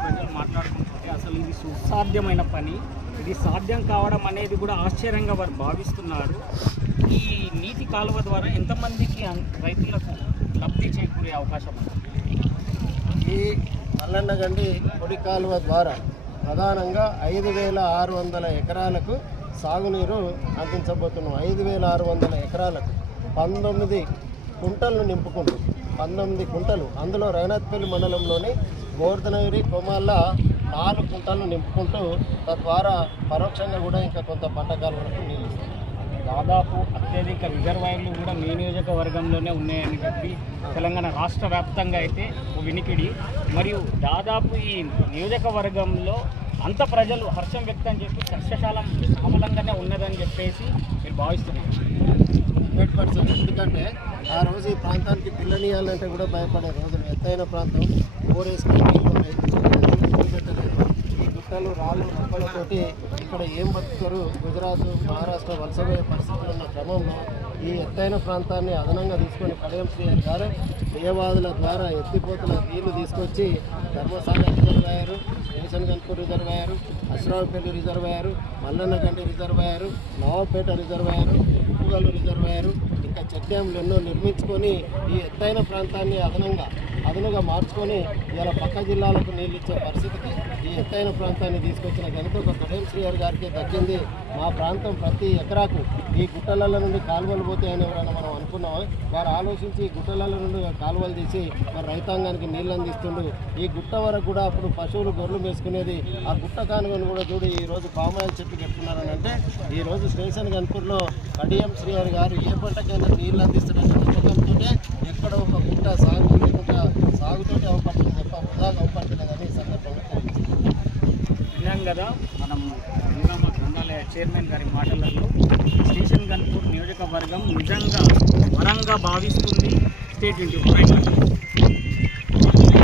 ప్రజలు మాట్లాడుకుంటుంటే అసలు ఇది సుసాధ్యమైన పని, ఇది సాధ్యం కావడం అనేది కూడా ఆశ్చర్యంగా వారు భావిస్తున్నారు. ఈ నీటి కాలువ ద్వారా ఎంతమందికి రైతులకు లబ్ధి చేకూరే అవకాశం ఉంది? ఈ మల్లన్నగండి పొడి కాలువ ద్వారా ప్రధానంగా 5,600 ఎకరాలకు సాగునీరు అందించబోతున్నాం. 5,600 ఎకరాలకు 19 కుంటలను నింపుకుంటూ 19 కుంటలు, అందులో రైనాత్పల్లి మండలంలోని గోవర్ధనగిరి కొమాళ్ళ 4 కుంటలను నింపుకుంటూ తద్వారా పరోక్షంగా కూడా ఇంకా కొంత పంట కాలువలకు నీళ్ళు ఇస్తాం. దాదాపు అత్యధిక రిజర్వాయర్లు కూడా మీ నియోజకవర్గంలోనే ఉన్నాయని చెప్పి తెలంగాణ రాష్ట్ర వ్యాప్తంగా అయితే వినికిడి. మరియు దాదాపు ఈ నియోజకవర్గంలో అంత ప్రజలు హర్షం వ్యక్తం చేస్తూ సస్యశాలం అమలంగానే ఉన్నదని చెప్పేసి మీరు భావిస్తున్నారు. 100%. ఎందుకంటే ఆ రోజు ఈ ప్రాంతానికి పిల్లనియాలంటే కూడా భయపడే రోజులు. ఎత్తైన ప్రాంతం, బోరేసుకుని నీళ్ళు ఉన్నాయి, పెట్టలేదు. ఈ గుట్టలు రాళ్ళు రప్పలతోటి ఇక్కడ ఏం బతుకుతారు? గుజరాత్, మహారాష్ట్ర వలసపోయే పరిస్థితులు ఉన్న క్రమంలో ఈ ఎత్తైన ప్రాంతాన్ని అదనంగా తీసుకొని కడియం శ్రీహరి గారు బియ్యవాదుల ద్వారా ఎత్తిపోతుల నీళ్లు తీసుకొచ్చి Dharmasagar reservoir, station Ghanpur reservoir, Ashravupalli reservoir, Mallannagandi reservoir, Navapeta reservoir, Uppugallu reservoir, ఇంకా చెక్ డ్యామ్లు ఎన్నో నిర్మించుకొని ఈ ఎత్తైన ప్రాంతాన్ని అదనుగా మార్చుకొని ఇలా పక్క జిల్లాలకు నీళ్ళు ఇచ్చే పరిస్థితికి ఈ ఎత్తైన ప్రాంతాన్ని తీసుకొచ్చిన ఘనత ఒక కడియం శ్రీహరి గారికి దక్కింది. మా ప్రాంతం ప్రతి ఎకరాకు ఈ గుట్టల నుండి కాలువలు పోతాయని ఎవరైనా మనం అనుకున్నామా? వారు ఆలోచించి గుట్టల నుండి కాలువలు తీసి మరి రైతాంగానికి నీళ్ళు అందిస్తుండు. ఈ గుట్ట వరకు కూడా అప్పుడు పశువులు గొర్రెలు మేసుకునేది. ఆ గుట్ట కానుగను కూడా చూడు ఈరోజు పామాయిల్ చెట్టు పెట్టుకున్నారని అంటే ఈరోజు స్టేషన్ గన్పూర్లో కడియం శ్రీహరి గారు ఏ పంటకైనా నీళ్ళు అందిస్తారనే నమ్మకంతో ఎక్కడ ఒక గుట్ట సాగుతోటి అవపడుతుంది తప్ప వృధాగా అవపడలేదని ఈ సందర్భంగా విన్నాం కదా మనం గ్రంథాలయ చైర్మన్ గారి మాటలలో. స్టేషన్ గన్పూర్ నియోజకవర్గం నిజంగా వరంగా భావిస్తుంది. స్టేట్ ఇంటి